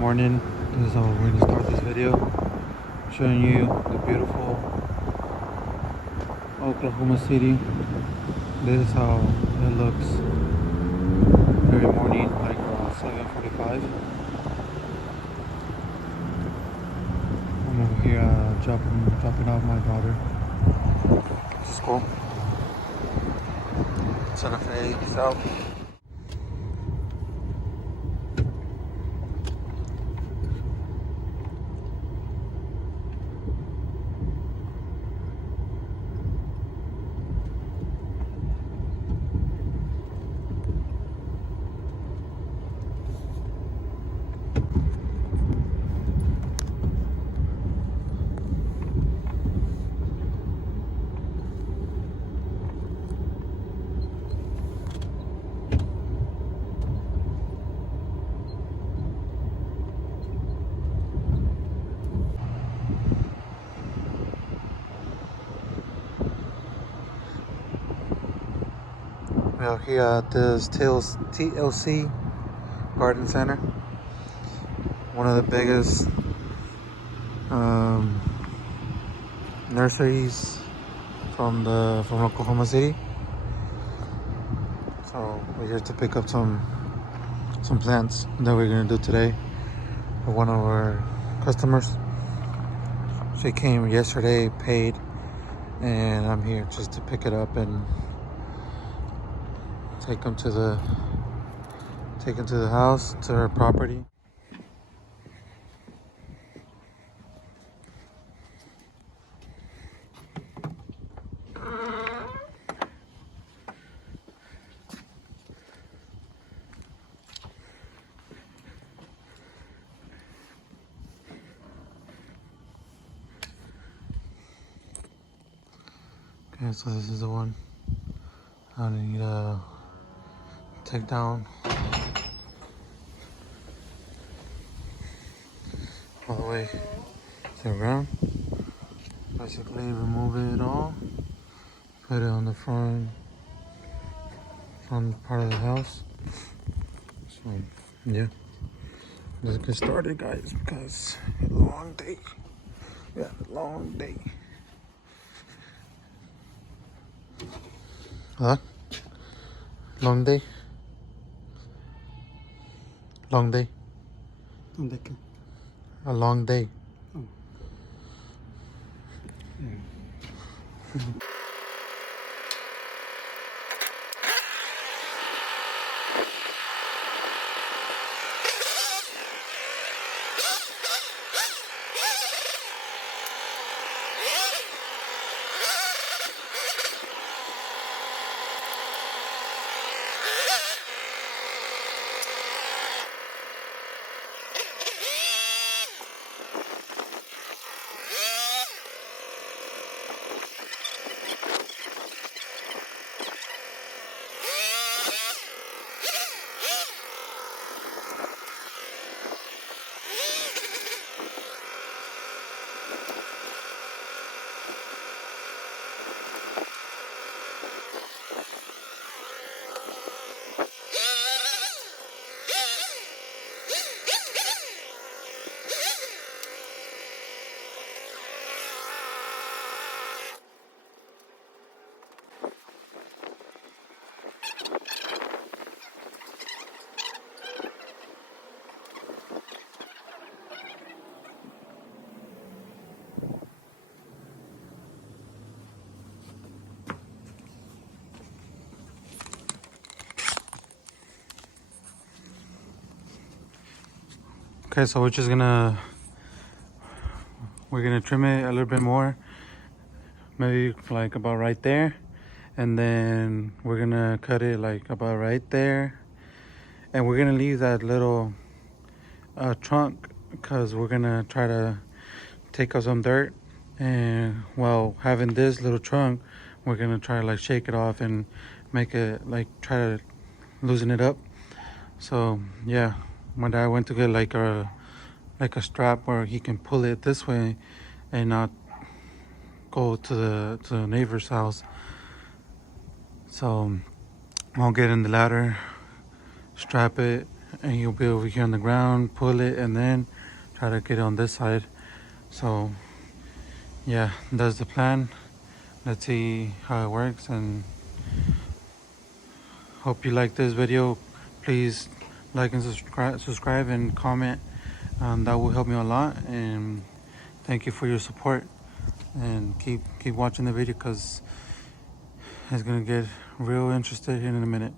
Morning. This is how we're going to start this video, showing you the beautiful Oklahoma City. This is how it looks every morning, like around 7:45. I'm over here dropping off my daughter to school. Santa Fe South. We're out here at this TLC Garden Center, one of the biggest nurseries from Oklahoma City. So we're here to pick up some plants that we're gonna do today for one of our customers. She came yesterday, paid, and I'm here just to pick it up and take them to the house, to her property. Okay, so this is the one I need to take down all the way to the ground. Basically remove it all, put it on the front part of the house. So yeah, let's get started, guys, because a long day. Yeah, long day. Huh? Long day? Long day? ¿Dónde qué? A long day. Oh. Yeah. Okay, so we're gonna trim it a little bit more, maybe like about right there, and then we're gonna cut it like about right there, and we're gonna leave that little trunk because we're gonna try to take out some dirt, and while having this little trunk, we're gonna try to like shake it off and make it like try to loosen it up. So yeah, my dad went to get like a strap where he can pull it this way and not go to the neighbor's house. So I'll get in the ladder, strap it, and you'll be over here on the ground, pull it, and then try to get it on this side. So yeah, that's the plan. Let's see how it works, and hope you like this video. Please like and subscribe and comment. That will help me a lot, and thank you for your support. And keep watching the video because it's gonna get real interested in a minute.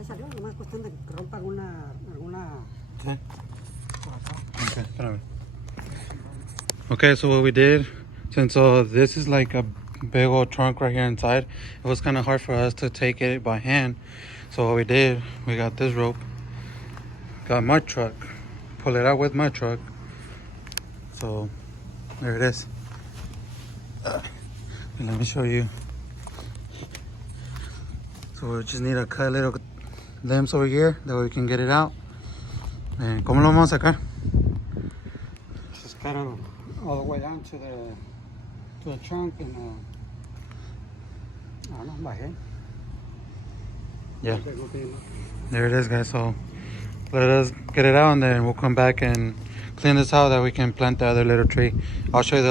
Ahí salió, nomás cuestión de que rompa alguna Okay. por acá. Okay. Espérame. Okay, so what we did, since this is like a big old trunk right here inside, it was kind of hard for us to take it by hand. So what we did, we got this rope, got my truck, pull it out with my truck. So there it is. Let me show you. So we just need to cut little limbs over here, that way we can get it out. And ¿cómo lo vamos a sacar? Just cut it all the way down to the trunk and I don't know, by hand. Yeah. Okay, will be enough. There it is, guys. So let us get it out, and then we'll come back and clean this out, that we can plant the other little tree. I'll show you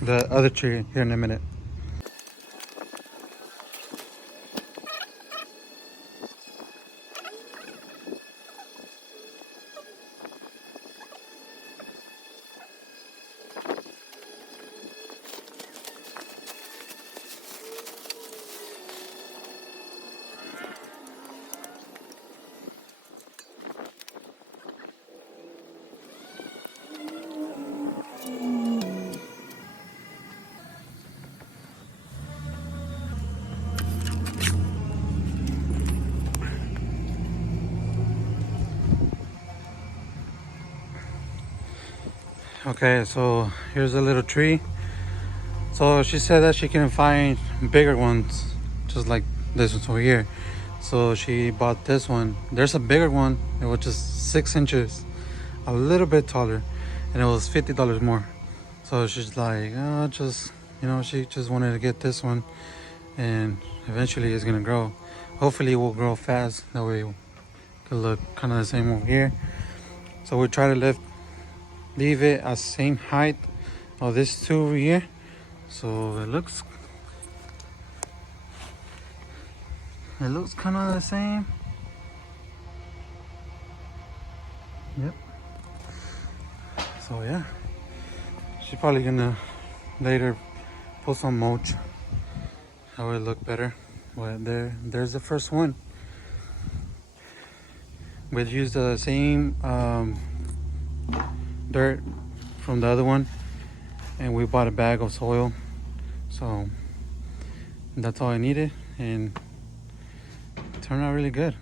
the other tree here in a minute. Okay, so here's a little tree. So she said that she can find bigger ones, just like this one over here. So she bought this one. There's a bigger one, it was just 6 inches, a little bit taller, and it was $50 more. So she's like, oh, just, she just wanted to get this one, and eventually it's gonna grow. Hopefully it will grow fast, that way it could look kind of the same over here. So we try to leave it at same height of this two over here. So it looks kind of the same. Yep. So yeah, she's probably gonna later put some mulch. That would look better. But there's the first one. We used the same dirt from the other one, and we bought a bag of soil. So that's all I needed, and it turned out really good.